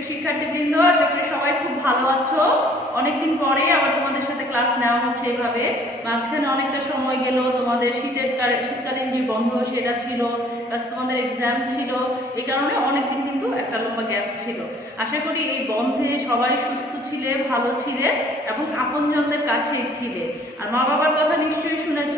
প্রিয় শিক্ষার্থীবৃন্দ, আশা করি সবাই খুব ভালো আছো। অনেকদিন পরে আবার তোমাদের সাথে ক্লাস নেওয়া হচ্ছে। এইভাবে মাঝখানে অনেকটা সময় গেল, তোমাদের শীতকালীন যে বন্ধ সেটা ছিল, প্লাস তোমাদের এক্সাম ছিল, এই কারণে অনেকদিন কিন্তু একটা লম্বা গ্যাপ ছিল। আশা করি এই বন্ধে সবাই সুস্থ ছিলে, ভালো ছিলে এবং আপনজনদের কাছেই ছিলে। আর মা বাবার কথা নিশ্চয়ই শুনেছ,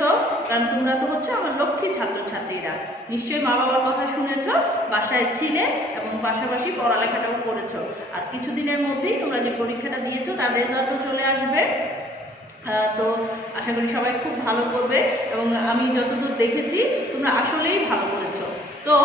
কারণ তোমরা তো হচ্ছে আমার লক্ষ্মী ছাত্রছাত্রীরা। নিশ্চয়ই মা বাবার কথা শুনেছ, বাসায় ছিলে এবং পাশাপাশি পড়ালেখাটাও করেছো। আর কিছুদিনের মধ্যেই তোমরা যে পরীক্ষাটা দিয়েছো তার রেজাল্টও চলে আসবে। তো আশা করি সবাই খুব ভালো করবে এবং আমি যতদূর দেখেছি তোমরা আসলেই ভালো করেছো। তো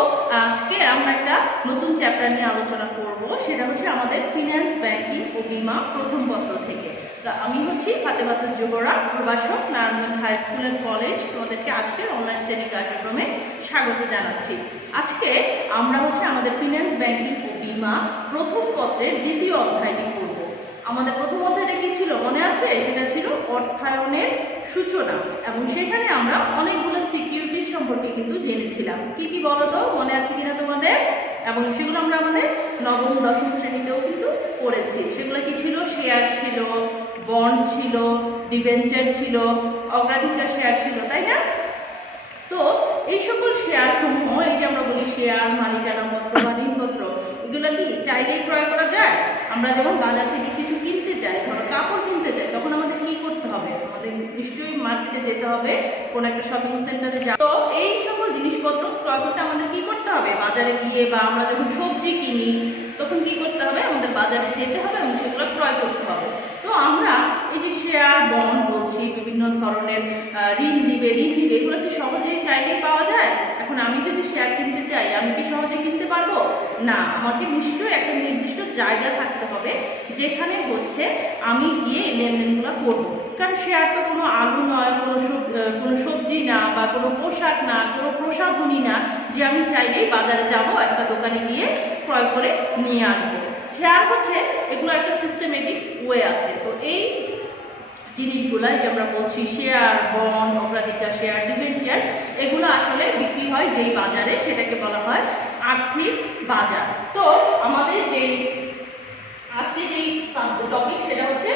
আজকে আমরা একটা নতুন চ্যাপ্টার নিয়ে আলোচনা করব, সেটা হচ্ছে আমাদের ফিন্যান্স, ব্যাংকিং ও বিমা প্রথম পত্র থেকে। তো আমি হচ্ছি ফাতেমাতুল জোহরা, প্রভাষক, Narayanganj high school and college. তোমাদেরকে আজকের অনলাইন শ্রেণী কার্যক্রমে স্বাগত জানাচ্ছি। আজকে আমরা হচ্ছে আমাদের ফিন্যান্স, ব্যাংকিং ও বিমা প্রথম পত্রের দ্বিতীয় অধ্যায়টি করব। আমাদের প্রথম অধ্যায়টা কি ছিল মনে আছে? সেটা ছিল অর্থায়নের সূচনা, এবং সেখানে আমরা অনেকগুলো সিকিউরিটিজ সম্পর্কে কিন্তু জেনেছিলাম। কি কি বলো তো, মনে আছে কিনা তোমাদের? এবং সেগুলো আমরা আমাদের নবম দশম শ্রেণীতেও কিন্তু পড়েছি। সেগুলো কি ছিল? শেয়ার ছিল, বন্ড ছিল, ডিবেঞ্চার ছিল, অগ্রাধিকার শেয়ার ছিল, তাই না? তো এই সকল শেয়ার সমূহ, এই যে আমরা বলি শেয়ার, মালিকানা পত্র বা ঋণপত্র, এগুলো কি চাইলেই ক্রয় করা যায়? আমরা যখন বাজার থেকে কিছু কিনতে চাই, ধরো কাপড় কিনতে চাই, তখন আমাদের কি করতে হবে? আমাদের নিশ্চয়ই মার্কেটে যেতে হবে, কোনো একটা শপিং সেন্টারে যাবো। তো এই সকল জিনিসপত্র ক্রয় করতে আমাদের কি করতে হবে? বাজারে গিয়ে, বা আমরা যখন সবজি কিনি তখন কি করতে হবে? আমাদের বাজারে যেতে হবে এবং সেগুলো ক্রয় করতে হবে। তো আমরা এই যে শেয়ার, বন্ড বলছি, বিভিন্ন ধরনের ঋণ নিবে, এগুলো কি সহজেই চাইলেই পাওয়া যায়? এখন আমি যদি শেয়ার কিনতে চাই, আমি কি সহজে কিনতে পারবো? না, আমাকে নিশ্চয়ই একটা নির্দিষ্ট জায়গা থাকতে হবে যেখানে হচ্ছে আমি গিয়ে এই লেনদেনগুলো করবো। কারণ শেয়ার তো কোনো আলু নয়, কোনো সবজি না, বা কোনো পোশাক না, কোনো প্রসাধনী না যে আমি চাইলেই বাজারে যাব, একটা দোকানে গিয়ে ক্রয় করে নিয়ে আসবো। শেয়ার হচ্ছে এগুলো একটা সিস্টেমেটিক ওয়ে আছে। তো এই জিনিসগুলাই যে আমরা বলছি শেয়ার, বন্ড, অগ্রাধিকার শেয়ার, ডিবেঞ্চার, এগুলো আসলে বিক্রি হয় যেই বাজারে, সেটাকে বলা হয় আর্থিক বাজার। তো আমাদের যেই আজকে যেই টপিক, সেটা হচ্ছে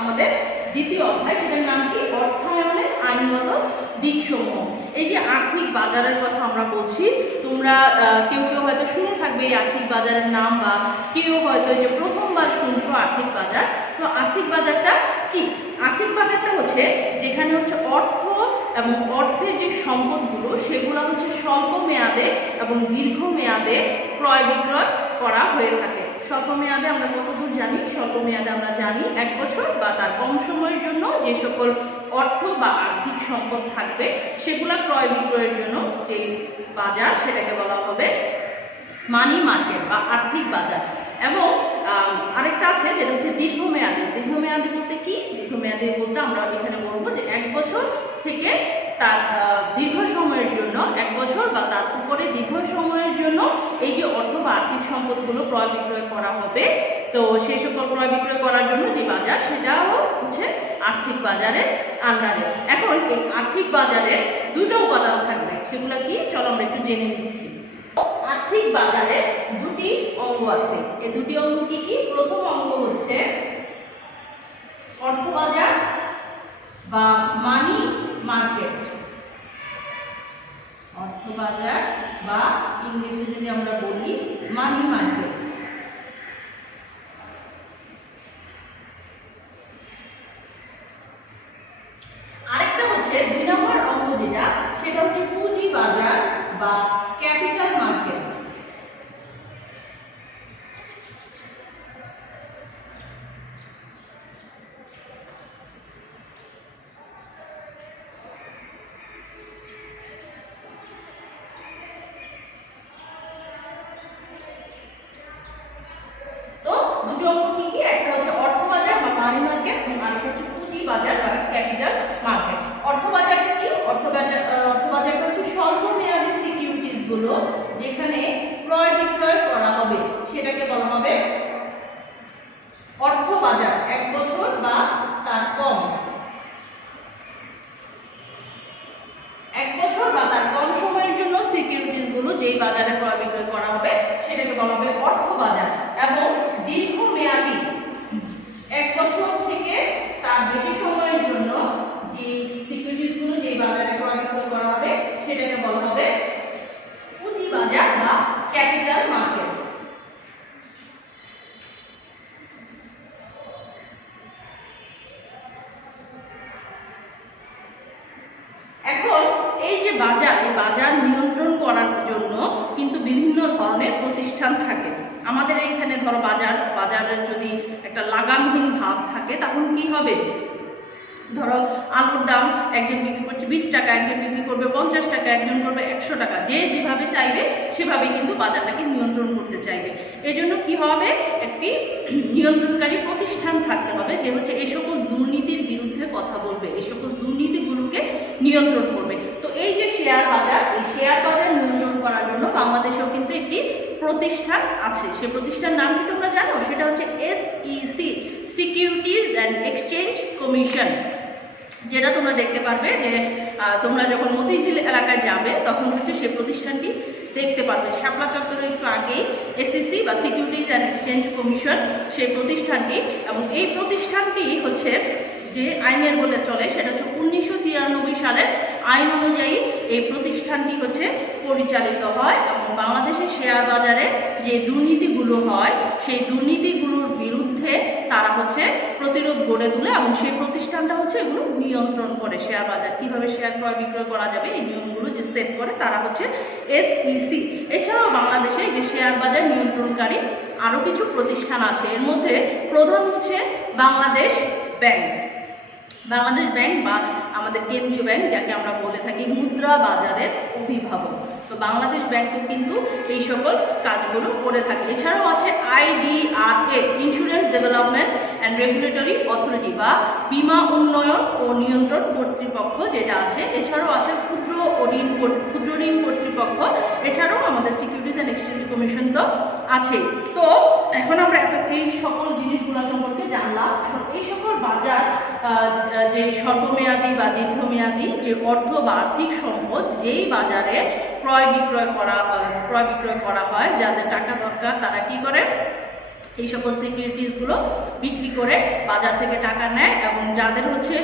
আমাদের দ্বিতীয় অধ্যায়, সেটার নাম কি? অর্থায়নের আইনগত দিকসমূহ। এই যে আর্থিক বাজারের কথা আমরা বলছি, তোমরা কেউ কেউ হয়তো শুনে থাকবে এই আর্থিক বাজারের নাম, বা কেউ হয়তো যে প্রথমবার শুনছো আর্থিক বাজার। তো আর্থিক বাজারটা কি? আর্থিক বাজারটা হচ্ছে যেখানে হচ্ছে অর্থ এবং অর্থের যে সম্পদগুলো, সেগুলো হচ্ছে স্বল্প মেয়াদে এবং দীর্ঘ মেয়াদে ক্রয় বিক্রয় করা হয়ে থাকে। স্বল্প মেয়াদে আমরা কতদূর জানি? স্বল্প মেয়াদে আমরা জানি 1 বছর বা তার কম সময়ের জন্য যে সকল অর্থ বা আর্থিক সম্পদ থাকবে, সেগুলো ক্রয় বিক্রয়ের জন্য যে বাজার, সেটাকে বলা হবে মানি মার্কেট বা আর্থিক বাজার। এবং আরেকটা আছে যেটা হচ্ছে দীর্ঘমেয়াদী। দীর্ঘমেয়াদী বলতে কি? দীর্ঘমেয়াদী বলতে আমরা এখানে বলবো যে 1 বছর থেকে তার দীর্ঘ সময়ের জন্য, 1 বছর বা তার উপরে দীর্ঘ সময়ের জন্য এই যে অর্থ বা আর্থিক সম্পদগুলো ক্রয় বিক্রয় করা হবে, তো সেই সকল ক্রয় বিক্রয় করার জন্য যে বাজার, সেটাও হচ্ছে আর্থিক বাজারের আন্ডারে। এখন এই আর্থিক বাজারে দুটো উপাদান থাকবে, সেগুলো কি? চলো আমরা একটু জেনে নিচ্ছি। আর্থিক বাজারে দুটি অঙ্গ আছে। এই দুটি অঙ্গ কি কি? প্রথম অঙ্গ হচ্ছে অর্থ বাজার বা মানি মার্কেট। অর্থ বাজার বা ইংরেজিতে যদি আমরা বলি মানি মার্কেট। আরেকটা হচ্ছে 2 নম্বর অঙ্গ যেটা, সেটা হচ্ছে পুঁজি বাজার বা ক্যাপিটাল মার্কেট। তো দুটো অঙ্গ কি কি? একটা হচ্ছে অর্থ বাজার বা মানি মার্কেট, আর একটা হচ্ছে পুঁজি বাজার বা ক্যাপিটাল মার্কেট। অর্থ বাজারটা কি? অর্থ বাজারটা হচ্ছে স্বল্প মেয়াদী সিকিউরিটিজ গুলো যেখানে ক্রয় বিক্রয় করা হবে, সেটাকে বলা হবে অর্থ বাজার। 1 বছর বা তার কম, 1 বছর বা তার কম সময়ের জন্য সিকিউরিটিজ গুলো যেই বাজারে ক্রয় বিক্রয় করা হবে, সেটাকে বলা হবে অর্থ বাজার। এবং কিন্তু বিভিন্ন ধরনের প্রতিষ্ঠান থাকে। আমাদের এইখানে ধরো বাজারের যদি একটা লাগামহীন ভাব থাকে তখন কি হবে, ধরো আলুর দাম একজন বিক্রি করছে 20 টাকা, একজন বিক্রি করবে 50 টাকা, একজন করবে 100 টাকা, যে যেভাবে চাইবে সেভাবে কিন্তু বাজারটাকে নিয়ন্ত্রণ করতে চাইবে। এজন্য কি হবে, একটি নিয়ন্ত্রণকারী প্রতিষ্ঠান থাকতে হবে যে হচ্ছে এই সকল দুর্নীতির বিরুদ্ধে কথা বলবে, এই সকল দুর্নীতিগুলোকে নিয়ন্ত্রণ করবে। তো এই যে শেয়ার বাজার, এই শেয়ার বাজার নিয়ন্ত্রণ করার জন্য বাংলাদেশেও কিন্তু একটি প্রতিষ্ঠান আছে। সে প্রতিষ্ঠানের নাম কি তোমরা জানো? সেটা হচ্ছে SEC, securities and exchange commission, যেটা তোমরা দেখতে পারবে যে তোমরা যখন মতিঝিল এলাকায় যাবে তখন হচ্ছে সেই প্রতিষ্ঠানটি দেখতে পারবে। শাপলা চত্বরের একটু আগেই SEC বা সিকিউরিটিজ অ্যান্ড এক্সচেঞ্জ কমিশন সেই প্রতিষ্ঠানটি, এবং এই প্রতিষ্ঠানটি হচ্ছে যে আইনের বলে চলে সেটা হচ্ছে 1993 সালের আইন অনুযায়ী এই প্রতিষ্ঠানটি হচ্ছে পরিচালিত হয়, এবং বাংলাদেশের শেয়ার বাজারে যে দুর্নীতিগুলো হয় সেই দুর্নীতিগুলোর বিরুদ্ধে তারা হচ্ছে প্রতিরোধ গড়ে তোলে, এবং সেই প্রতিষ্ঠানটা হচ্ছে এগুলো নিয়ন্ত্রণ করে। শেয়ার বাজার কিভাবে শেয়ার ক্রয় বিক্রয় করা যাবে এই নিয়মগুলো যে সেট করে তারা হচ্ছে SEC। এছাড়াও বাংলাদেশে যে শেয়ার বাজার নিয়ন্ত্রণকারী আরও কিছু প্রতিষ্ঠান আছে, এর মধ্যে প্রধান হচ্ছে বাংলাদেশ ব্যাংক। বাংলাদেশ ব্যাংক বা আমাদের কেন্দ্রীয় ব্যাংক, যাকে আমরা বলে থাকি মুদ্রা বাজারের অভিভাবক। তো বাংলাদেশ ব্যাংকও কিন্তু এই সকল কাজগুলো করে থাকে। এছাড়াও আছে IDRA, insurance development and regulatory authority বা বীমা উন্নয়ন ও নিয়ন্ত্রণ কর্তৃপক্ষ, যেটা আছে। এছাড়াও আছে ক্ষুদ্র ঋণ কর্তৃপক্ষ। এছাড়াও আমাদের সিকিউরিটিজ অ্যান্ড এক্সচেঞ্জ কমিশন তো আছে। তো এখন আমরা এই সকল জিনিসগুলো সম্পর্কে জানলাম। এখন এই সকল বাজার যে স্বল্পমেয়াদী বা দীর্ঘমেয়াদী যে অর্থ বা আর্থিক সম্পদ, যেই বাজারে ক্রয় বিক্রয় করা হয়, যাদের টাকা দরকার তারা কি করে, এই সকল সিকিউরিটিসগুলো বিক্রি করে বাজার থেকে টাকা নেয়, এবং যাদের হচ্ছে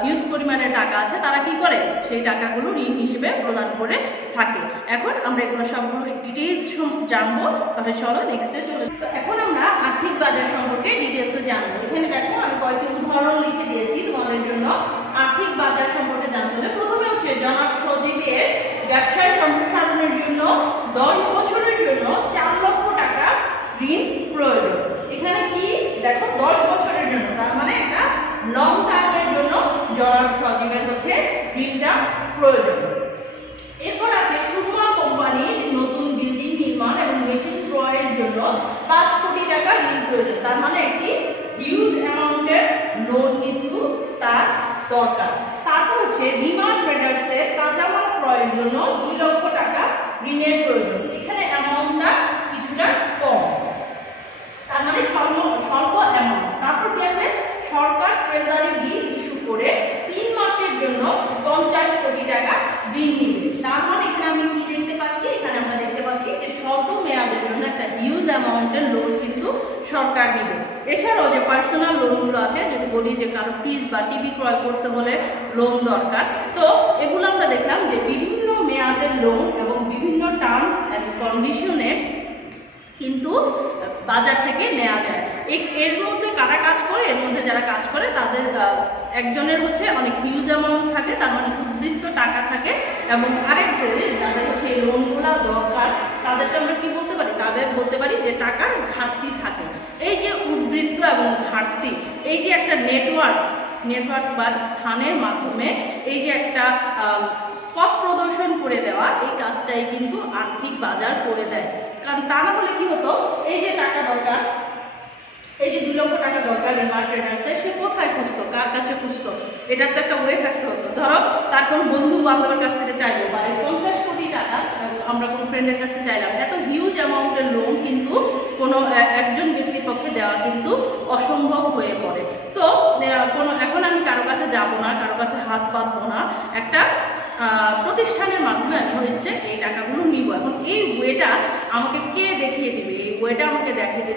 হিউজ পরিমাণে টাকা আছে তারা কি করে, সেই টাকাগুলো ঋণ হিসেবে প্রদান করে থাকে। এখন আমরা এগুলো সবগুলো ডিটেইলস জানবো, তাহলে চলো নেক্সটে চলে। তো এখন আমরা আর্থিক বাজার সম্পর্কে ডিটেইলসে জানবো। এখানে দেখো আমি কয়েকটি উদাহরণ লিখে দিয়েছি তোমাদের জন্য। আর্থিক বাজার সম্পর্কে জানতে হলে প্রথমে হচ্ছে জনাব সজীবের ব্যবসায় সম্প্রসারণের জন্য 10 বছরের জন্য 4 লক্ষ টাকা ঋণ প্রয়োজন। এখানে কি দেখো 10 বছরের জন্য, তার মানে একটা লং টার্মের জন্য জনাব সজীবের হচ্ছে ঋণটা প্রয়োজন। এরপর আছে সুরমা কোম্পানির নতুন বিল্ডিং নির্মাণ এবং মেশিন ক্রয়ের জন্য 5 কোটি টাকা ঋণ প্রয়োজন। তার মানে একটি হিউজ অ্যামাউন্টের লোন কিন্তু তার দরকার। তারপর হচ্ছে রিমা ট্রেডার্সের কাঁচামাল ক্রয়ের জন্য 2 লক্ষ টাকা ঋণের প্রয়োজন। এখানে অ্যামাউন্টটা কিছুটা কম, তার মানে স্বল্প অ্যামাউন্ট। তারপর কি আছে, সরকার ট্রেজারি বিল ইস্যু করে 3 মাসের জন্য 50 কোটি টাকা ঋণ নিবে। তার মানে এখানে আমি কি দেখতে পাচ্ছি, এখানে আমরা দেখতে পাচ্ছি যে স্বল্প মেয়াদের জন্য একটা হিউজ অ্যামাউন্টের লোন কিন্তু সরকার নেবে। এছাড়াও যে পার্সোনাল লোনগুলো আছে, যদি বলি যে কারো ফ্রিজ বা টিভি ক্রয় করতে হলে লোন দরকার, তো এগুলো আমরা দেখলাম যে বিভিন্ন মেয়াদের লোন এবং বিভিন্ন টার্মস অ্যান্ড কন্ডিশনে কিন্তু বাজার থেকে নেওয়া যায়। এর মধ্যে কারা কাজ করে, এর মধ্যে যারা কাজ করে তাদের একজনের হচ্ছে অনেক হিউজ অ্যামাউন্ট থাকে, তার মানে উদ্বৃত্ত টাকা থাকে, এবং আরেকজনের যাদের হচ্ছে এই লোনগুলো দরকার তাদেরকে আমরা কি বলতে পারি, তাদের বলতে পারি যে টাকার ঘাটতি থাকে। এই যে উদ্বৃত্ত এবং ঘাটতি, এই যে একটা নেটওয়ার্ক বা স্থানের মাধ্যমে এই যে একটা পথ প্রদর্শন করে দেওয়া, এই কাজটাই কিন্তু আর্থিক বাজার করে দেয়। কারণ তা না হলে কি হতো, এই যে টাকা দরকার, এই যে 2 লক্ষ টাকা দরকার মার্কেট আসতে, সে কোথায় খুঁজতো, কার কাছে খুঁজতো, এটার তো একটা ওয়ে থাকতে হতো। ধরো তার কোন বন্ধু বান্ধবের কাছ থেকে চাইলো, বা 50 কোটি টাকা আমরা কোন ফ্রেন্ডের কাছে চাইলাম, এত হিউজ অ্যামাউন্টের লোন কিন্তু কোনো একজন ব্যক্তির পক্ষে দেওয়া কিন্তু অসম্ভব হয়ে পড়ে। তো এখন আমি কারো কাছে যাব না, কারো কাছে হাত পাতবো না, একটা প্রতিষ্ঠানের মাধ্যমে আমি হচ্ছে এই টাকাগুলো নিব। এখন এই ওয়েটা আমাকে কে দেখিয়ে দিবে, এই ওয়েটা আমাকে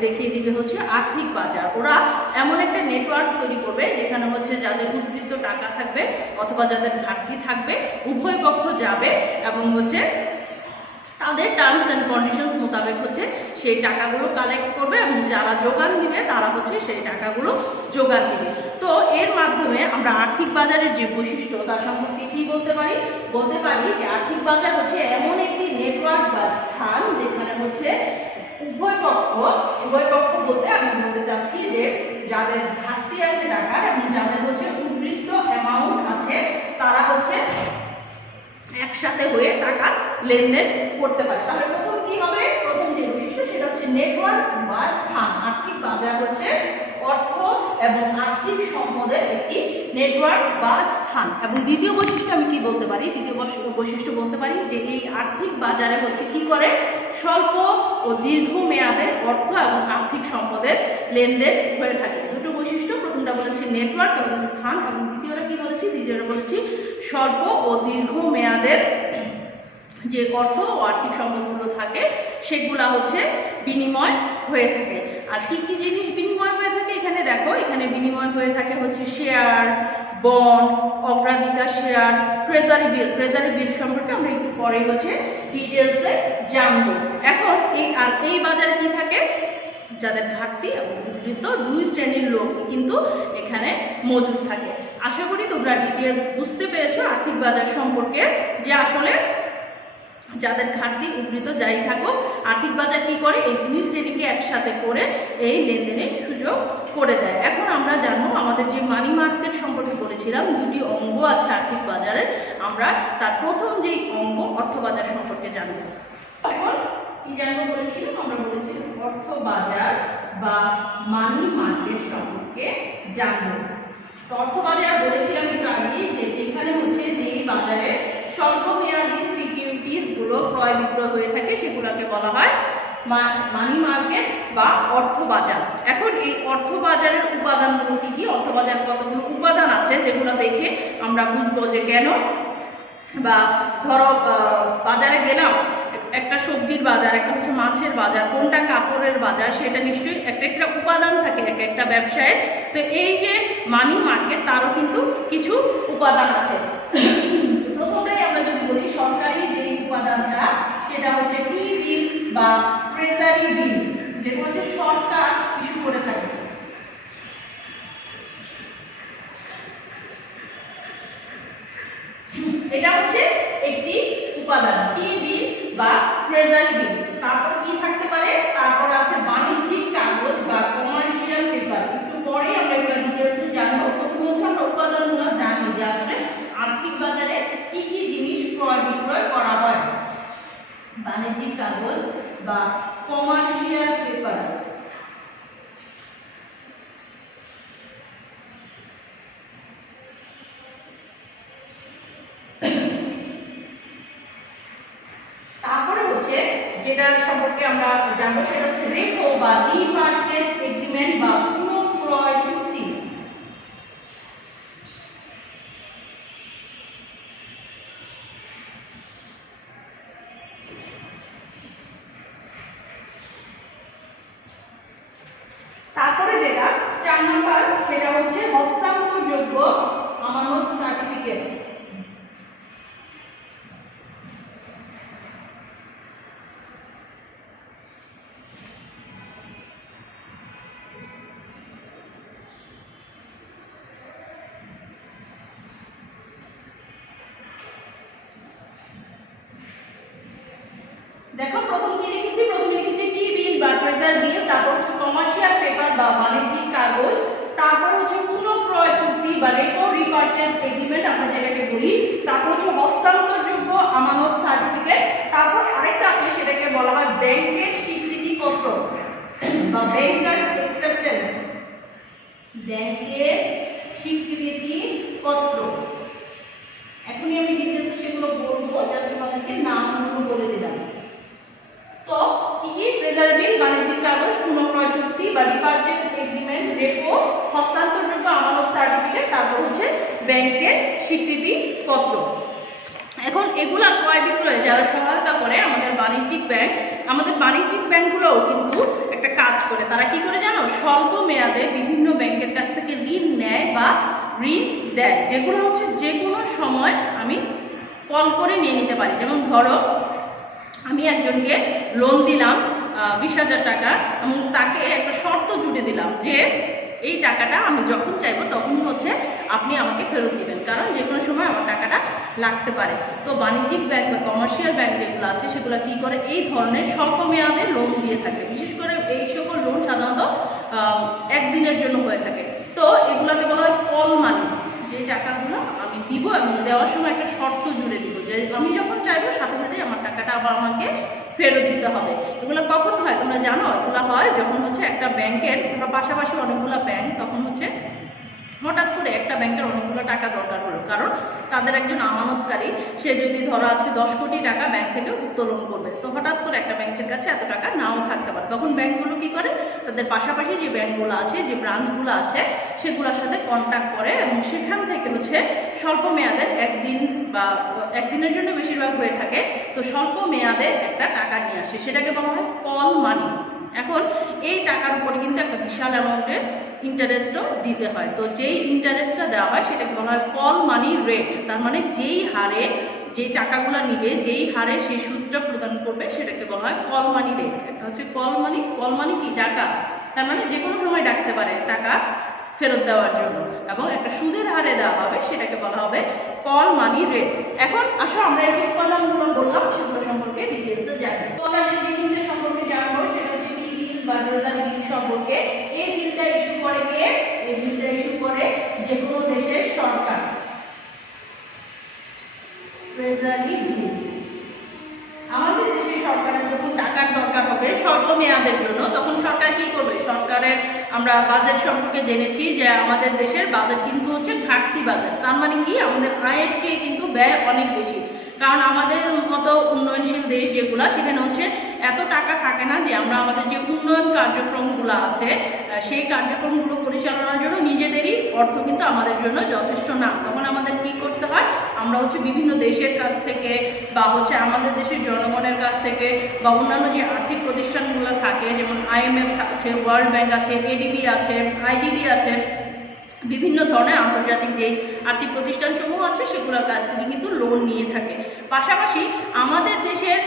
দেখিয়ে দিবে হচ্ছে আর্থিক বাজার। ওরা এমন একটা নেটওয়ার্ক তৈরি করবে যেখানে হচ্ছে যাদের উদ্বৃত্ত টাকা থাকবে অথবা যাদের ঘাটতি থাকবে, উভয় পক্ষ যাবে এবং হচ্ছে তাদের টার্মস অ্যান্ড কন্ডিশনস মোতাবেক হচ্ছে সেই টাকাগুলো কালেক্ট করবে এবং যারা যোগান দিবে তারা হচ্ছে সেই টাকাগুলো যোগান দিবে। তো এর মাধ্যমে আমরা আর্থিক বাজারের যে বৈশিষ্ট্য তার সম্পর্কে কি বলতে পারি যে আর্থিক বাজার হচ্ছে এমন একটি নেটওয়ার্ক বা স্থান যেখানে হচ্ছে উভয় পক্ষ বলতে আমি বলতে চাচ্ছি যে যাদের ঘাটতি আছে টাকার এবং যাদের হচ্ছে উদ্বৃত্ত অ্যামাউন্ট আছে তারা হচ্ছে একসাথে হয়ে টাকা লেনদেন করতে পারে। তাহলে প্রথম কি হবে, প্রথম যে বৈশিষ্ট্য সেটা হচ্ছে নেটওয়ার্ক বা স্থান। আর্থিক বাজার হচ্ছে অর্থ এবং আর্থিক সম্পদের একটি নেটওয়ার্ক বা স্থান। এবং দ্বিতীয় বৈশিষ্ট্য আমি কি বলতে পারি, দ্বিতীয় বৈশিষ্ট্য বলতে পারি যে এই আর্থিক বাজারে হচ্ছে কি করে স্বল্প ও দীর্ঘ মেয়াদে অর্থ এবং আর্থিক সম্পদের লেনদেন হয়ে থাকে। দুটো বৈশিষ্ট্য, প্রথমটা বলেছি নেটওয়ার্ক এবং স্থান এবং দ্বিতীয়টা কি বলেছি, দ্বিতীয়টা বলেছি স্বল্প ও দীর্ঘ মেয়াদের যে অর্থ ও আর্থিক সম্পদগুলো থাকে সেগুলা হচ্ছে বিনিময় হয়ে থাকে। আর কি কি জিনিস বিনিময় হয়ে থাকে এখানে দেখো, এখানে বিনিময় হয়ে থাকে হচ্ছে শেয়ার, বন্ড, অগ্রাধিকার শেয়ার, ট্রেজারি বিল সম্পর্কে আমরা একটু পরে হচ্ছে ডিটেলসে জানবো। এখন এই বাজারে কি থাকে, যাদের ঘাটতি এবং উদ্বৃত্ত দুই শ্রেণীর লোক কিন্তু এখানে মজুদ থাকে। আশা করি তোমরা ডিটেলস বুঝতে পেরেছো আর্থিক বাজার সম্পর্কে, যে আসলে যাদের ঘাটতি উদ্বৃত্ত যাই থাকুক আর্থিক বাজার কি করে এই দুই শ্রেণীকে একসাথে করে এই লেনদেনের সুযোগ করে দেয়। এখন আমরা জানবো আমাদের যে মানি মার্কেট সম্পর্কে বলেছিলাম, দুটি অঙ্গ আছে আর্থিক বাজারের, আমরা তার প্রথম যেই অঙ্গ অর্থ বাজার সম্পর্কে জানবো। এখন কি জানবো বলেছিলাম, আমরা বলেছিলাম অর্থ বাজার বা মানি মার্কেট সম্পর্কে জানবো। তো অর্থ বাজার বলেছিলাম একটু আগে যে যেখানে হচ্ছে যেই বাজারে স্বল্প মেয়াদী সিকিউরিটিজ গুলো ক্রয় বিক্রয় হয়ে থাকে সেগুলোকে বলা হয় মানি মার্কেট বা অর্থ বাজার। এখন এই অর্থ বাজারের উপাদানগুলো কি কি, অর্থ বাজার কতগুলো উপাদান আছে যেগুলো দেখে আমরা বুঝবো যে কেন, বা ধরো বাজারে গেলাম, একটা সবজির বাজার, একটা হচ্ছে মাছের বাজার, কোনটা কাপড়ের বাজার, সেটা নিশ্চয়ই একটা উপাদান থাকে এক একটা ব্যবসায়ের। তো এই যে মানি মার্কেট তারও কিন্তু কিছু উপাদান আছে। প্রথমটাই আমরা যদি বলি সরকারি যে উপাদানটা সেটা হচ্ছে টি বিল বা ট্রেজারি বিল, যেটা হচ্ছে সরকার ইস্যু করে থাকে। এটা হচ্ছে একটি উপাদান টি বিল বা ট্রেজারি বিল। তারপর কি থাকতে পারে, তারপর আছে বাণিজ্যিক কাগজ বা কমার্শিয়াল পেপার। একটু পরে আমরা এগুলো ডিটেইলসে জানবো। প্রথম হচ্ছে আমরা উপাদানগুলো জানি যে আসলে আর্থিক বাজারে কি কি জিনিস ক্রয় বিক্রয় করা হয়। বাণিজ্যিক কাগজ বা কমার্শিয়াল পেপার, তারপরে হচ্ছে যেটা সম্পর্কে আমরা জানবো সেটা হচ্ছে রেপো বা রিপারচেজ এগ্রিমেন্ট বা পুনঃক্রয় চুক্তি। তারপরে যেটা 4 নাম্বার সেটা হচ্ছে হস্তান্তরযোগ্য আমানত সার্টিফিকেট। দেখো প্রথম কি লিখেছি, প্রথমে লিখেছি টি বিল বা ট্রেজারি বিল, তারপর হচ্ছে কমার্শিয়াল পেপার বা বাণিজ্যিক কাগজ, তারপর হচ্ছে পুনঃক্রয় চুক্তি বা রেপো রিপারচেজ এগ্রিমেন্ট আমরা যেটাকে বলি, তারপর হচ্ছে হস্তান্তরযোগ্য আমানত সার্টিফিকেট, তারপর আরেকটা আছে সেটাকে বলা হয় ব্যাংকের স্বীকৃতিপত্র বা ব্যাংকার্স অ্যাকসেপ্টেন্স, ব্যাংকের স্বীকৃতিপত্র। এখনই আমি ডিটেইলসে সেগুলো বলবো, জাস্ট তোমাদেরকে নামগুলো বলে দিলাম। তো কি কি, ট্রেজারি বিল, বাণিজ্যিক কাগজ, পুনঃক্রয় চুক্তি বা রিপারচেজ এগ্রিমেন্ট, রেপো, হস্তান্তরযোগ্য আমানত সার্টিফিকেট, তারপর হচ্ছে ব্যাংকের স্বীকৃতিপত্র। এখন এগুলা ক্রয় বিক্রয়ে যারা সহায়তা করে আমাদের বাণিজ্যিক ব্যাংকগুলোও কিন্তু একটা কাজ করে। তারা কি করে জানো, স্বল্প মেয়াদে বিভিন্ন ব্যাংকের কাছ থেকে ঋণ নেয় বা ঋণ দেয়, যেগুলো হচ্ছে যে কোনো সময় আমি কল করে নিয়ে নিতে পারি। যেমন ধরো আমি একজনকে লোন দিলাম 20,000 টাকা, এবং তাকে একটা শর্ত জুড়ে দিলাম যে এই টাকাটা আমি যখন চাইবো তখন হচ্ছে আপনি আমাকে ফেরত দিবেন, কারণ যে কোনো সময় আমার টাকাটা লাগতে পারে। তো বাণিজ্যিক ব্যাংক বা কমার্শিয়াল ব্যাংক যেগুলো আছে সেগুলো কী করে, এই ধরনের স্বল্প মেয়াদে লোন দিয়ে থাকে। বিশেষ করে এই সকল লোন সাধারণত একদিনের জন্য হয়ে থাকে। তো এগুলোকে বলা হয় কল মানি। যে টাকাগুলো আমি দিব এবং দেওয়ার সময় একটা শর্ত জুড়ে দিব যে আমি যখন চাইবো সাথে সাথে আমার টাকাটা আবার আমাকে ফেরত দিতে হবে। এগুলো কখন হয় তোমরা জানো? এগুলো হয় যখন হচ্ছে একটা ব্যাংকের, ধরো পাশাপাশি অনেকগুলো ব্যাংক, তখন হচ্ছে হঠাৎ করে একটা ব্যাংকের অনেকগুলো টাকা দরকার হলো, কারণ তাদের একজন আমানতকারী সে যদি ধরো আজকে 10 কোটি টাকা ব্যাংক থেকে উত্তোলন করবে, তো হঠাৎ করে একটা ব্যাংকের কাছে এত টাকা নাও থাকতে পারে। তখন ব্যাংকগুলো কি করে, তাদের পাশাপাশি যে ব্যাংকগুলো আছে, যে ব্রাঞ্চগুলো আছে সেগুলোর সাথে কন্ট্যাক্ট করে এবং সেখান থেকে হচ্ছে স্বল্প মেয়াদের একদিন বা একদিনের জন্য বেশিরভাগ হয়ে থাকে, তো স্বল্প মেয়াদে একটা টাকা নিয়ে আসে, সেটাকে বলা হয় কল মানি। এখন এই টাকার উপরে কিন্তু একটা বিশাল অ্যামাউন্টের ইন্টারেস্টও দিতে হয়। তো যেই ইন্টারেস্টটা দেওয়া হয় সেটাকে বলা হয় কল মানি রেট। তার মানে যেই হারে যেই টাকাগুলো নিবে, যেই হারে সেই সুদটা প্রদান করবে সেটাকে বলা হয় কল মানি রেট। এটা হচ্ছে কল মানি। কল মানি কি? টাকা। তার মানে যে কোনো সময় ডাকতে পারে টাকা ফেরত দেওয়ার জন্য, এবং একটা সুদের হারে দেওয়া হবে, সেটাকে বলা হবে কল মানি রেট। এখন আসো আমরা এই যে উপাদানগুলো বললাম সেগুলো সম্পর্কে ডিটেলসে জানি। তো আমরা যে জিনিসটা সম্পর্কে জানবো সেটা হচ্ছে টি বিল বা ট্রেজারি বিল সম্পর্কে। এই বিলটা ইস্যু করে কে? এই বিলটা ইস্যু করে যে কোনো দেশের সরকার। ট্রেজারি বিল আমাদের দেশের সরকারের যখন টাকার দরকার হবে স্বল্প মেয়াদের জন্য, তখন সরকার কি করবে? সরকারের আমরা বাজেট সম্পর্কে জেনেছি যে আমাদের দেশের বাজেট কিন্তু হচ্ছে ঘাটতি বাজেট। তার মানে কি? আমাদের আয়ের চেয়ে কিন্তু ব্যয় অনেক বেশি, কারণ আমাদের মতো উন্নয়নশীল দেশ যেগুলো, সেখানে হচ্ছে এত টাকা থাকে না যে আমরা আমাদের যে উন্নয়ন কার্যক্রমগুলো আছে সেই কার্যক্রমগুলো পরিচালনার জন্য নিজেদেরই অর্থ কিন্তু আমাদের জন্য যথেষ্ট না। তখন আমাদের কি করতে হয়? আমরা হচ্ছে বিভিন্ন দেশের কাছ থেকে বা হচ্ছে আমাদের দেশের জনগণের কাছ থেকে বা অন্যান্য যে আর্থিক প্রতিষ্ঠানগুলো থাকে, যেমন IMF আছে, ওয়ার্ল্ড ব্যাংক আছে, ADB আছে, IDB আছে, বিভিন্ন ধরনের আন্তর্জাতিক যে আর্থিক প্রতিষ্ঠানসমূহ আছে সেগুলোর কাছ থেকে কিন্তু লোন নিয়ে থাকে। পাশাপাশি আমাদের দেশের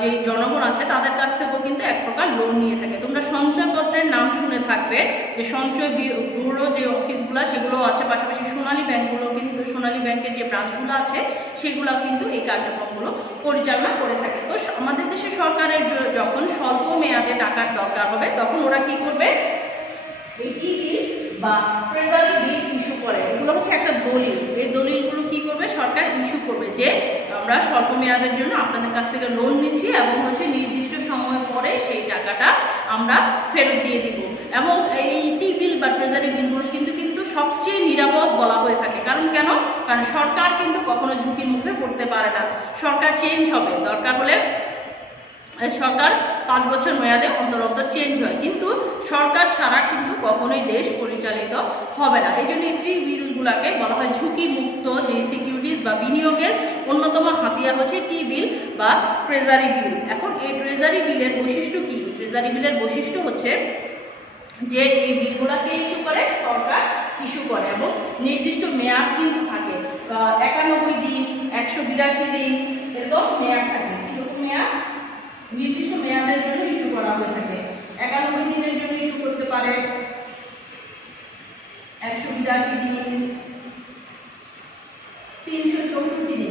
যে জনগণ আছে তাদের কাছ থেকেও কিন্তু এক প্রকার লোন নিয়ে থাকে। তোমরা সঞ্চয়পত্রের নাম শুনে থাকবে, যে সঞ্চয় ব্যুরো যে অফিসগুলো সেগুলো আছে, পাশাপাশি সোনালী ব্যাংকগুলো কিন্তু, সোনালী ব্যাংকের যে ব্রাঞ্চগুলো আছে সেগুলো কিন্তু এই কার্যক্রমগুলো পরিচালনা করে থাকে। তো আমাদের দেশের সরকারের যখন স্বল্প মেয়াদে টাকার দরকার হবে তখন ওরা কি করবে? এই টি বিল বা ট্রেজারি বিল ইস্যু করে। এগুলো হচ্ছে একটা দলিল। এই দলিলগুলো কি করবে? সরকার ইস্যু করবে যে আমরা স্বল্প মেয়াদের জন্য আপনাদের কাছ থেকে লোন নিচ্ছি এবং হচ্ছে নির্দিষ্ট সময় পরে সেই টাকাটা আমরা ফেরত দিয়ে দিব। এবং এই টি বিল বা ট্রেজারি বিলগুলো কিন্তু সবচেয়ে নিরাপদ বলা হয়ে থাকে। কারণ কেন? কারণ সরকার কিন্তু কখনো ঝুঁকির মুখে পড়তে পারে না। সরকার চেঞ্জ হবে, দরকার হলে সরকার 5 বছর মেয়াদে অন্তর অন্তর চেঞ্জ হয়, কিন্তু সরকার ছাড়া কিন্তু কখনোই দেশ পরিচালিত হবে না। এই জন্য এই বিলগুলোকে বলা হয় ঝুঁকি মুক্ত যে সিকিউরিটিজ বা বিনিয়োগের অন্যতম হাতিয়ার হচ্ছে টি বিল বা ট্রেজারি বিল। এখন এই ট্রেজারি বিলের বৈশিষ্ট্য কি? ট্রেজারি বিলের বৈশিষ্ট্য হচ্ছে যে এই বিলগুলোকে ইস্যু করে সরকার, ইস্যু করে এবং নির্দিষ্ট মেয়াদ কিন্তু থাকে। 91 দিন, 182 দিন এরকম মেয়াদ থাকে। এরকম মেয়াদ নির্দিষ্ট মেয়াদের জন্য ইস্যু করা হয়ে থাকে। 91 দিনের জন্য ইস্যু করতে পারে, 182 দিন, 364 দিন।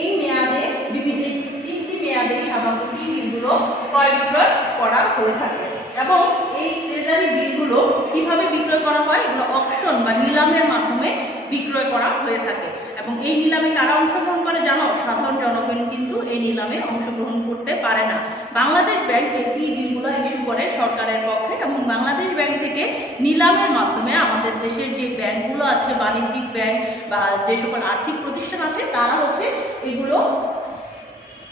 এই মেয়াদে বিভিন্ন 3টি মেয়াদে সাধারণত টি বিলগুলো ক্রয় বিক্রয় করা হয়ে থাকে। এবং এই ট্রেজারি বিলগুলো কিভাবে বিক্রয় করা হয়? এগুলো অকশন বা নিলামের মাধ্যমে বিক্রয় করা হয়ে থাকে। এবং এই নিলামে কারা অংশগ্রহণ করে জানো? সাধারণ জনগণ কিন্তু এই নিলামে অংশগ্রহণ করতে পারে না। বাংলাদেশ ব্যাংক এই বিলগুলো ইস্যু করে সরকারের পক্ষে, এবং বাংলাদেশ ব্যাংক থেকে নিলামের মাধ্যমে আমাদের দেশের যে ব্যাংকগুলো আছে, বাণিজ্যিক ব্যাংক বা যে সকল আর্থিক প্রতিষ্ঠান আছে, তারা হচ্ছে এগুলো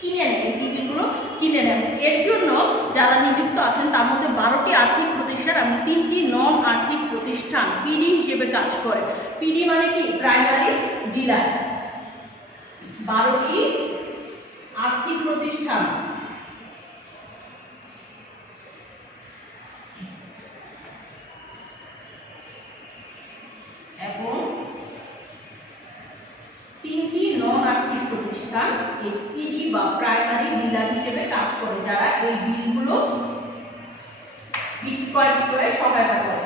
কিনে নেয়, এই বিলগুলো কিনে নেন। এর জন্য যারা নিযুক্ত আছেন তার মধ্যে 12টি আর্থিক প্রতিষ্ঠান এবং 3টি নন আর্থিক প্রতিষ্ঠান পিডি হিসেবে কাজ করে। পিডি মানে কি? Primary dealer. 12টি আর্থিক প্রতিষ্ঠান এবং 3টি নন আর্থিক প্রতিষ্ঠান এই পিডি বা প্রাইমারি ডিলার হিসেবে কাজ করে, যারা এই বিলগুলো ক্রয় বিক্রয়ে সহায়তা করে।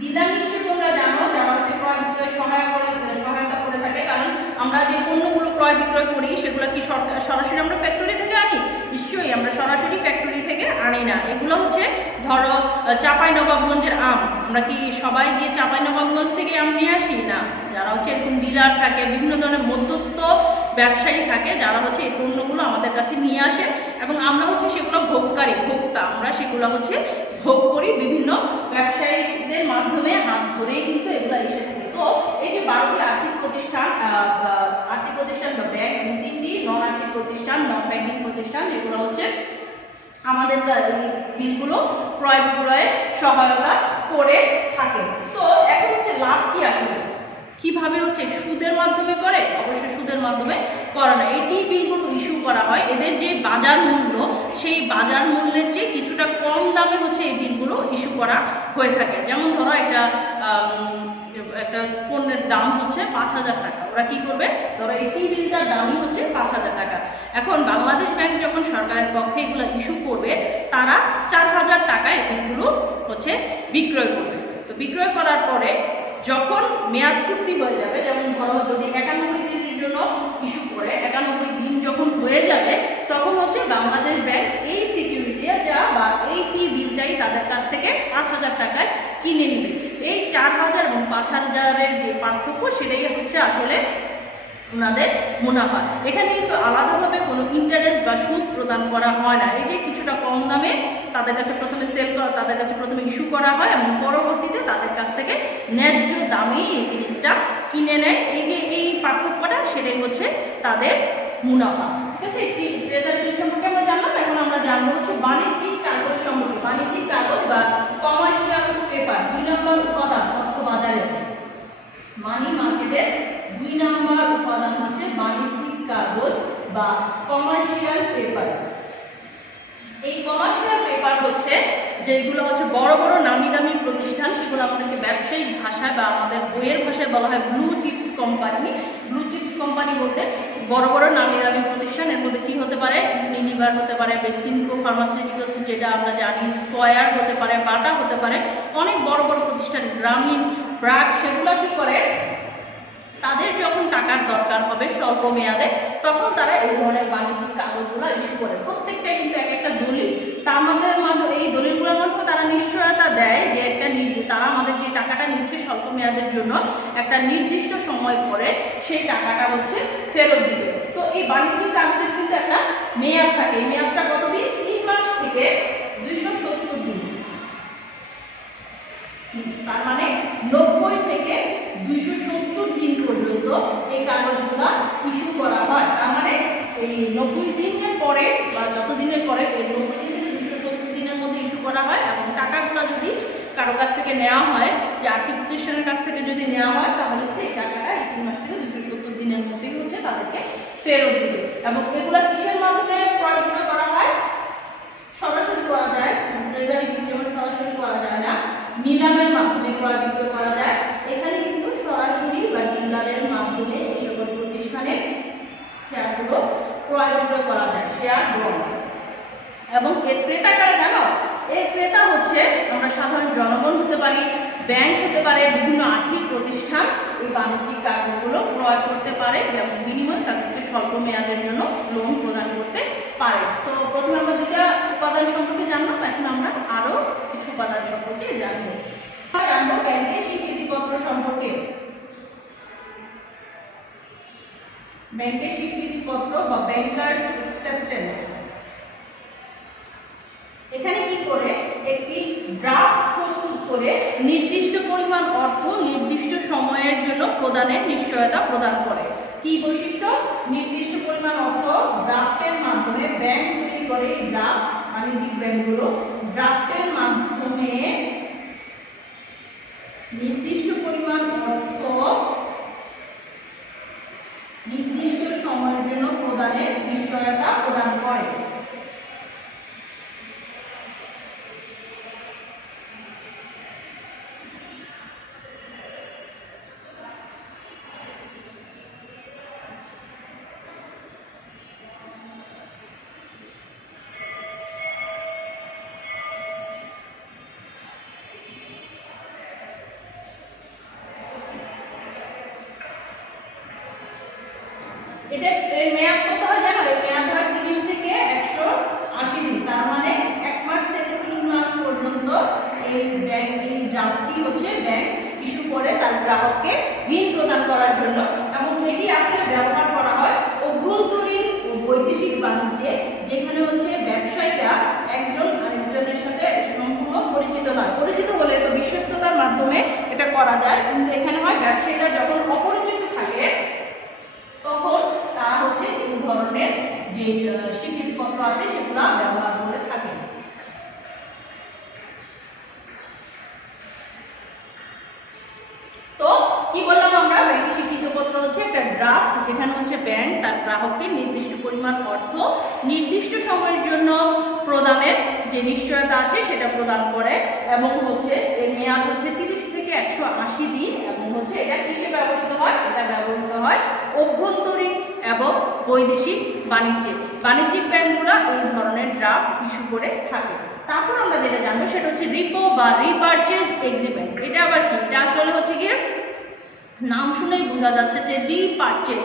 ডিলার নিশ্চয়ই তোমরা জানো যারা হচ্ছে ক্রয় বিক্রয় সহায়তা করে থাকে, কারণ আমরা যে পণ্যগুলো ক্রয় বিক্রয় করি সেগুলো কি সরাসরি আমরা ফ্যাক্টরি থেকে আনি? নিশ্চয়ই আমরা সরাসরি ফ্যাক্টরি থেকে আনি না। এগুলো হচ্ছে ধরো চাঁপাইনবাবগঞ্জের আম, আমরা কি সবাই গিয়ে চাঁপাইনবাবগঞ্জ থেকে আম নিয়ে আসি না। যারা হচ্ছে এরকম ডিলার থাকে, বিভিন্ন ধরনের মধ্যস্থ ব্যবসায়ী থাকে, যারা হচ্ছে এই পণ্যগুলো আমাদের কাছে নিয়ে আসে এবং আমরা হচ্ছে সেগুলো ভোক্তা, আমরা সেগুলো হচ্ছে ভোগ করি বিভিন্ন ব্যবসায়ীদের মাধ্যমে, হাত ধরেই কিন্তু এগুলো এসে থাকে। তো এই যে 12টি আর্থিক প্রতিষ্ঠান বা ব্যাংক এবং 3টি নন আর্থিক প্রতিষ্ঠান, নন ব্যাংকিং প্রতিষ্ঠান, যেগুলো হচ্ছে আমাদের এই বিলগুলো ক্রয় বিক্রয়ে সহায়তা করে থাকে। তো এখন হচ্ছে লাভ কি আসলে কিভাবে হচ্ছে সুদের মাধ্যমে করে? অবশ্যই সুদের মাধ্যমে করে না। এটি বিলগুলো ইস্যু করা হয়, এদের যে বাজার মূল্য সেই বাজার মূল্যের চেয়ে কিছুটা কম দামে হচ্ছে এই বিলগুলো ইস্যু করা হয়ে থাকে। যেমন ধরো একটা পণ্যের দাম হচ্ছে 5,000 টাকা, ওরা কি করবে, ধরো এই বিলটার দামই হচ্ছে 5,000 টাকা। এখন বাংলাদেশ ব্যাংক যখন সরকারের পক্ষে এগুলো ইস্যু করবে, তারা 4,000 টাকায় এগুলো হচ্ছে বিক্রয় করবে। তো বিক্রয় করার পরে যখন মেয়াদ পূর্তি হয়ে যাবে, যেমন ধরো যদি 91 দিনের জন্য ইস্যু করে 91 দিন যখন হয়ে যাবে, তখন হচ্ছে বাংলাদেশ ব্যাংক এই সিকিউরিটিটা বা এই বিলটাই তাদের কাছ থেকে 5,000 টাকায় কিনে নেবে। এই 4,000 এবং 5,000-এর যে পার্থক্য, সেটাই হচ্ছে আসলে ওনাদের মুনাফা। এখানে কিন্তু আলাদাভাবে কোনো ইন্টারেস্ট বা সুদ প্রদান করা হয় না। এই যে কিছুটা কম দামে তাদের কাছে প্রথমে তাদের কাছে প্রথমে ইস্যু করা হয় এবং পরবর্তীতে তাদের কাছ থেকে ন্যায্য দামেই এই জিনিসটা কিনে নেয়। এই যে এই পার্থক্যটা, সেটাই হচ্ছে তাদের মুনাফা। ঠিক আছে, ট্রেজারি বিল সম্পর্কে আমরা জানলাম। এখন আমরা জানবো হচ্ছে বাণিজ্যিক কাগজ সম্পর্কে। বাণিজ্যিক কাগজ বা কমার্শিয়াল পেপার 2 নম্বর উপাদান অর্থ বাজারে, মানি মার্কেটের 2 নম্বর উপাদান হচ্ছে বাণিজ্যিক কাগজ বা কমার্শিয়াল পেপার। এই কমার্শিয়াল পেপার হচ্ছে যেগুলো হচ্ছে বড় বড় নামি দামি প্রতিষ্ঠান, সেগুলো আমাদেরকে ব্যবসায়িক ভাষায় বা আমাদের বইয়ের ভাষায় বলা হয় blue chips company. Blue chips company বলতে বড় বড় নামি দামি প্রতিষ্ঠান। এর মধ্যে কি হতে পারে, ইউনিলিভার হতে পারে, বেক্সিমকো ফার্মাসিউটিক্যালস যেটা আমরা জানি, স্কয়ার হতে পারে, বাটা হতে পারে, অনেক বড় বড় প্রতিষ্ঠান, গ্রামীণ, ব্র্যাক, সেগুলো কি করে, তাদের যখন টাকার দরকার হবে স্বল্প মেয়াদে, তখন তারা এই ধরনের বাণিজ্যিক কাগজগুলো ইস্যু করে। প্রত্যেকটা কিন্তু এক একটা দলিল, তার মাধ্যমে এই দলিলগুলোর মাধ্যমে তারা নিশ্চয়তা দেয় যে তারা আমাদের যে টাকাটা নিচ্ছে স্বল্প মেয়াদের জন্য একটা নির্দিষ্ট সময় পরে সেই টাকাটা হচ্ছে ফেরত দিবে। তো এই বাণিজ্যিক কাগজের কিন্তু একটা মেয়াদ থাকে। এই মেয়াদটা কতদিন? 3 মাস থেকে 270 দিন। তার মানে 90 থেকে 270 দিন পর্যন্ত এই কাগজগুলো ইস্যু করা হয়। তার মানে এই 90 দিনের পরে বা যত দিনের পরে 90 থেকে 270 দিনের মধ্যে ইস্যু করা হয়। এবং টাকাগুলো যদি কারো কাছ থেকে নেওয়া হয়, যে আর্থিক প্রতিষ্ঠানের কাছ থেকে যদি নেওয়া হয়, তাহলে হচ্ছে এই টাকাটা এই 3 মাস থেকে 270 দিনের মধ্যেই হচ্ছে তাদেরকে ফেরত দিবে। এবং এগুলো কিসের মাধ্যমে ক্রয় বিক্রয় করা হয়? সরাসরি করা যায়, ট্রেজারি বিল যেমন সরাসরি করা যায় না, নিলামের মাধ্যমে ক্রয় বিক্রয় করা যায়। এখানে কিন্তু সরাসরি বা ডিলারের মাধ্যমে এই সকল প্রতিষ্ঠানের শেয়ারগুলো ক্রয় বিক্রয় করা যায়, শেয়ার গ্রহণ। এবং এর ক্রেতা কারা জানো? এর ক্রেতা হচ্ছে আমরা সাধারণ জনগণ হতে পারি, ব্যাংক হতে পারে, বিভিন্ন আর্থিক প্রতিষ্ঠান এই বাণিজ্যিক কাগজগুলো ক্রয় করতে পারে এবং বিনিময়ে তাদেরকে স্বল্প মেয়াদের জন্য লোন প্রদান করতে পারে। তো প্রথমে আমরা 2টা উপাদান সম্পর্কে জানলাম, এখন আমরা আরো কিছু উপাদান সম্পর্কে জানবো। ব্যাংকের স্বীকৃতিপত্র সম্পর্কে। ব্যাংকের স্বীকৃতিপত্র বা ব্যাংকার্স অ্যাকসেপ্টেন্স। এখানে কি করে, একটি ড্রাফট প্রস্তুত করে নির্দিষ্ট পরিমাণ অর্থ নির্দিষ্ট সময়ের জন্য প্রদানের নিশ্চয়তা প্রদান করে। কি বৈশিষ্ট্য? নির্দিষ্ট পরিমাণ অর্থ ড্রাফটের মাধ্যমে ব্যাংক তৈরি করে। এই ড্রাফট বাণিজ্যিক ব্যাংকগুলো ড্রাফটের মাধ্যমে নির্দিষ্ট পরিমাণ অর্থ নির্দিষ্ট সময়ের জন্য প্রদানের নিশ্চয়তা প্রদান করে। এটা এর মেয়াদ কত হয় জানো? এর মেয়াদ হয় 30 থেকে 180 দিন। তার মানে 1 মাস থেকে 3 মাস পর্যন্ত এই ড্রাফটটি হচ্ছে ব্যাংক ইস্যু করে তার গ্রাহককে ঋণ প্রদান করার জন্য, এবং এটি আসলে ব্যবহার করা হয় অভ্যন্তরীণ ও বৈদেশিক বাণিজ্যে, যেখানে হচ্ছে ব্যবসায়ীরা একজন আরেকজনের সাথে সম্পূর্ণ পরিচিত নয়। পরিচিত হলে তো বিশ্বস্ততার মাধ্যমে এটা করা যায়, কিন্তু এখানে হয় ব্যবসায়ীরা যখন অপরিচিত থাকে তখন তারা হচ্ছে এই ধরনের যে স্বীকৃতিপত্র আছে সেগুলো ব্যবহার করে থাকে। তো কি বললাম আমরা? ব্যাংকের স্বীকৃতিপত্র হচ্ছে একটা ড্রাফট, যেখানে হচ্ছে ব্যাংক তার গ্রাহককে নির্দিষ্ট পরিমাণ অর্থ নির্দিষ্ট সময়ের জন্য প্রদানের যে নিশ্চয়তা আছে সেটা প্রদান করে, এবং হচ্ছে এর মেয়াদ হচ্ছে 30 থেকে 180 দিন, এবং হচ্ছে এটা কিসে ব্যবহৃত হয়? এটা ব্যবহৃত হয় অভ্যন্তরীণ এবং বৈদেশিক বাণিজ্যে। বাণিজ্যিক ব্যাংকগুলো এই ধরনের ড্রাফট ইস্যু করে থাকে। তারপর আমরা যেটা জানবো সেটা হচ্ছে রিপো বা রিপারচেজ এগ্রিমেন্ট। এটা আবার কি? এটা আসলে হচ্ছে গিয়ে নাম শুনেই বোঝা যাচ্ছে যে রিপারচেজ,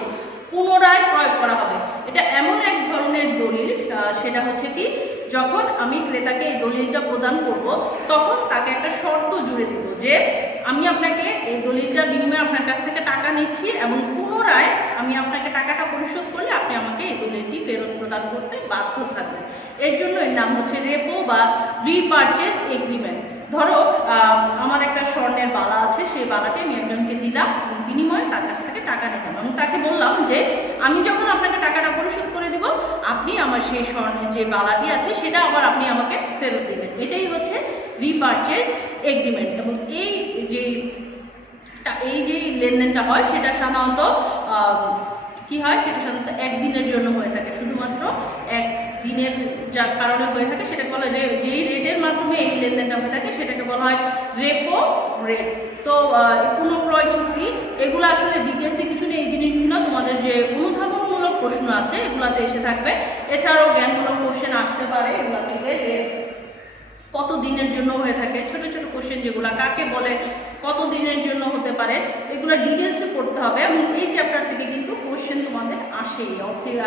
পুনরায় ক্রয় করা হবে। এটা এমন এক ধরনের দলিল, সেটা হচ্ছে কি যখন আমি ক্রেতাকে এই দলিলটা প্রদান করব তখন তাকে একটা শর্ত জুড়ে দেব যে আমি আপনাকে এই দলিলটার বিনিময়ে আপনার কাছ থেকে টাকা নিচ্ছি, এবং পুনরায় আমি আপনাকে টাকাটা পরিশোধ করলে আপনি আমাকে এই দলিলটি ফেরত প্রদান করতে বাধ্য থাকবেন। এর জন্য এর নাম হচ্ছে রেপো বা রিপারচেজ এগ্রিমেন্ট। ধরো আমার একটা স্বর্ণের বালা আছে, সেই বালাটি আমি একজনকে দিলাম, বিনিময়ে তার কাছ থেকে টাকা নিলাম, এবং তাকে বললাম যে আমি যখন আপনাকে টাকাটা পরিশোধ করে দিব আপনি আমার সেই স্বর্ণের যে বালাটি আছে সেটা আবার আপনি আমাকে ফেরত দেবেন। এটাই হচ্ছে রিপারচেজ এগ্রিমেন্ট। এবং এই যে লেনদেনটা হয় সেটা সাধারণত কি হয়? সেটা সাধারণত 1 দিনের জন্য হয়ে থাকে, শুধুমাত্র 1 দিনের যা কারণে হয়ে থাকে সেটাকে বলা হয়, যেই রেটের মাধ্যমে এই লেনদেনটা হয়ে থাকে সেটাকে বলা হয় রেপো রেট। তো পুনঃক্রয় চুক্তি, এগুলো আসলে ডিটেলসে কিছু নেই, এই জিনিসগুলো তোমাদের যে অনুধাবনমূলক প্রশ্ন আছে এগুলাতে এসে থাকবে। এছাড়াও জ্ঞানমূলক কোশ্চেন আসতে পারে এগুলা থেকে, যে কত দিনের জন্য হয়ে থাকে, ছোট ছোট কোশ্চেন যেগুলো কাকে বলে, কত দিনের জন্য হতে পারে, এগুলো ডিটেলসে পড়তে হবে। এবং এই চ্যাপ্টার থেকে কিন্তু কোশ্চেন তোমাদের আসেই,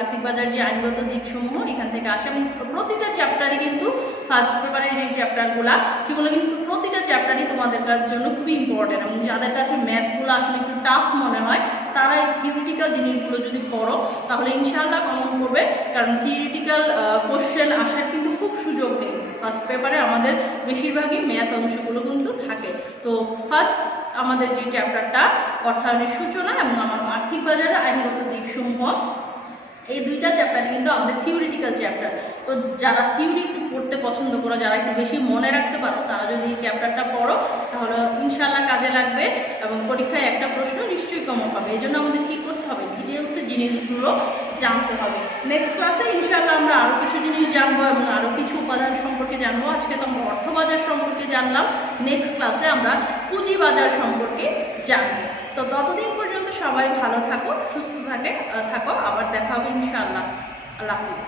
আর্থিক বাজার যে আইনগত দিকসমূহ এখান থেকে আসে, এবং প্রতিটা চ্যাপ্টারই কিন্তু ফার্স্ট পেপারের যে চ্যাপ্টারগুলো সেগুলো কিন্তু প্রতিটা চ্যাপ্টারই তোমাদের জন্য খুবই ইম্পর্টেন্ট। এবং যাদের কাছে ম্যাথগুলো আসলে একটু টাফ মনে হয় তারা এই থিওরিটিক্যাল জিনিসগুলো যদি পড়ো তাহলে ইনশাআল্লাহ কমন করবে, কারণ থিওরিটিক্যাল কোশ্চেন আসার কিন্তু খুব সুযোগ নেই। ফার্স্ট পেপারে আমাদের বেশিরভাগই ম্যাথ অংশগুলো কিন্তু থাকে। তো ফার্স্ট আমাদের যে চ্যাপ্টারটা অর্থায়নের সূচনা এবং আমার আর্থিক বাজারের আইনগত দিকসমূহ, এই দুইটা চ্যাপ্টার কিন্তু আমাদের থিওরিটিক্যাল চ্যাপ্টার। তো যারা থিওরি একটু পড়তে পছন্দ করো, যারা একটু বেশি মনে রাখতে পারো, তারা যদি এই চ্যাপ্টারটা পড়ো তাহলে ইনশাআল্লাহ কাজে লাগবে, এবং পরীক্ষায় একটা প্রশ্ন নিশ্চয়ই কমন হবে। এই জন্য আমাদের কী করতে হবে? ডিটেলসে জিনিসগুলো জানতে হবে। নেক্সট ক্লাসে ইনশাআল্লাহ আমরা আরও কিছু জিনিস জানবো এবং আরও কিছু উপাদান সম্পর্কে জানবো। আজকে তো আমরা অর্থবাজার সম্পর্কে জানলাম, নেক্সট ক্লাসে আমরা পুঁজিবাজার সম্পর্কে জানবো। তো ততদিন পর্যন্ত সবাই ভালো থাকো, সুস্থ থাকো, আবার দেখা হবে ইনশাআল্লাহ। আল্লাহ হাফিজ।